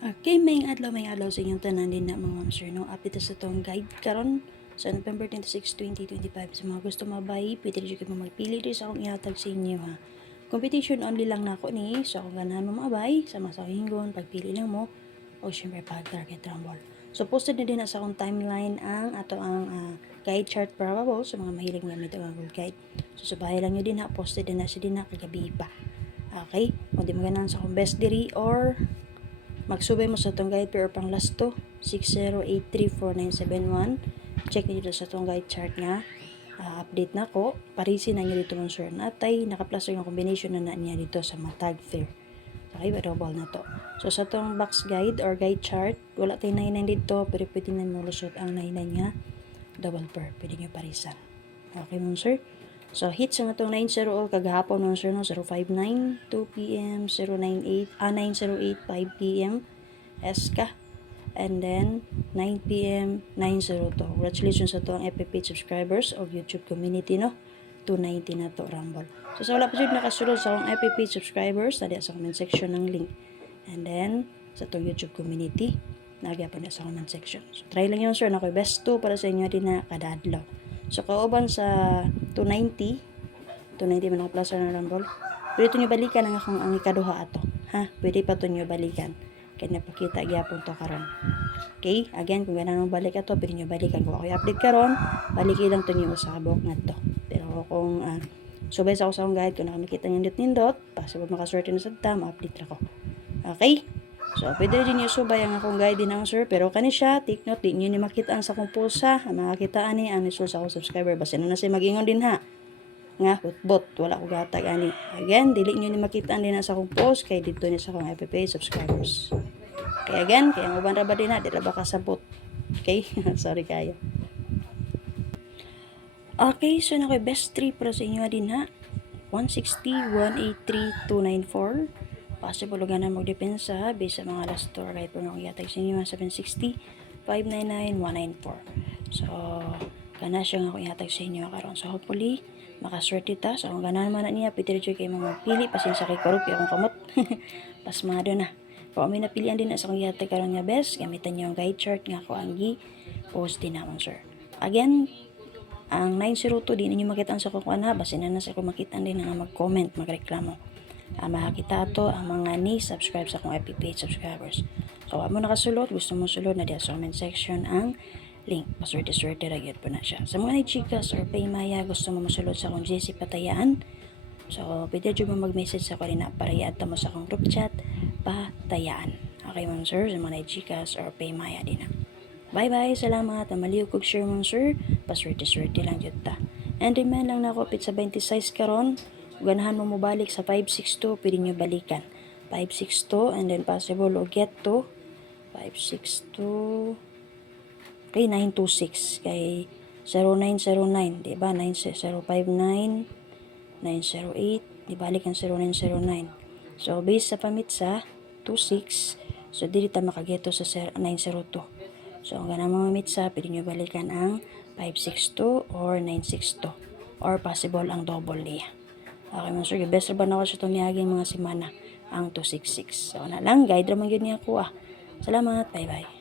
Okay, may adlaw sa inyong tanan din na mga ma'am sir, no? Update sa itong guide karon sa November 26, 2025. Sa mga gusto mabay, pwede rin kayo magpili rin sa akong ihatag sa inyo, ha? Competition only lang na ako ni, so kung ganahan mo mabay, sa mga hinggon, pagpili lang mo, o syempre pag-target rumble. So posted na din na sa akong timeline ang guide chart para po sa mga mahilig gamit ang Google Guide. So subahay lang nyo din ha, posted na siya din na kagabi pa. Okay? Kung di mo ganahan sa akong best diri or magsubay mo sa itong guide pero pang last to 60834971. Check nyo dito sa itong guide chart nga. Update na ko. Parisin na nyo dito mong sure natay. Nakaplaster yung combination na niya dito sa mga tag fair. Okay, double na to. So sa itong box guide or guide chart, wala tayong 99 dito pero pwede na malusot ang 99 nga double pair. Pwede nyo parisan. Okay mong sir? So hits ang itong 90 all kagahapon ng sir no 059 2 p.m. 098 908 5 p.m. SK and then 9 p.m. 902. Congratulations sa to ang FB page subscribers of YouTube community no. 290 na to rumble. So sa wala pa siya nakasulod sa akong FB page subscribers, nadi sa comment section ng link. And then sa to YouTube community, nagya pa na sa comment section. So try lang yun sir, na ko best 2 para sa inyo din na kada adlaw. So kauban sa 290 man ako plaza na rumble. Pwede ito nyo balikan ang akong ang ikaduha ato. Ha? Pwede pa ito nyo balikan. Kaya napakita gyapon to karon. Okay? Again, kung ganahan mo balik ato, pwede nyo balikan. Kung ako i-update karon, balikin lang ito nyo sa kabok nga to. Pero kung subay sa ako sa akong guide, kung nakamikita nyo nindot, possible makaswerte na sa tam, update ako. Okay? So, pwede rin nyo subay ang akong guide din ang sir. Pero kani siya, take note, di nyo ni makitaan sa akong pulsa. Ang makakitaan ni, ang isul sa akong subscriber. Basta na siya mag-ingon din ha. Nga, bot, wala ko gatag ani. Again, dili nyo ni makitaan din sa akong post. Kay dito ni sa akong FPP subscribers. Kaya again, kaya ang uban raba din ha. Di raba kasabot. Okay? Sorry kayo. Okay, so na ko'y best 3 para sa inyo din ha. 160, 183, 294. Possible nga na magdepensa based sa mga last store kahit po nung iatag sa inyo 760, 599, 194. So, gana siya nga kung iatag sa inyo karon. So, hopefully, makaswerte ta. So, kung gana naman na niya, pwede rin kayo mamapili. Pasin sa kay Korup, akong kamot. Pasmado na. Kung may napilian din na sa kong iatag karon nga best, gamitan niyo ang guide chart nga ko ang post din naman sir. Again, ang 902 di ninyo makita sa kukuan ha, basin na sa kung makita din nga mag-comment, magreklamo. Makakita ato ang mga ni-subscribe sa akong FB page subscribers. So, mo nakasulod, gusto mo sulod na diya sa comment section ang link. Paswerte-swerte ra gyud po na siya. Sa mga ni-chikas or paymaya, gusto mo masulod sa akong JC Patayaan. So, pwede dyan mo mag-message sa kanina para i-add mo sa akong group chat, Patayaan. Okay ma'am sir, sa mga ni-chikas or paymaya din na. Bye-bye, salamat. Maliw kog share mong sir. Paswerte-swerte lang jud ta. And remind lang na ako pit sa 26 karon. Ganahan mo mobalik sa 562, pwede nyo balikan. 562 and then possible o get to 562 kay 926 kay 0909, di ba? 9059 908, di balik ang 0909. So based sa pamitsa 26, so dili ta makageto sa 902. So, ang ganang mga mitsa, pwede nyo balikan ang 562 or 962 or possible ang double niya. Okay, mga sir, best ba na ako sa itong niyaging mga simana ang 266. So, na lang, guide naman yun niya ako. Salamat, bye-bye.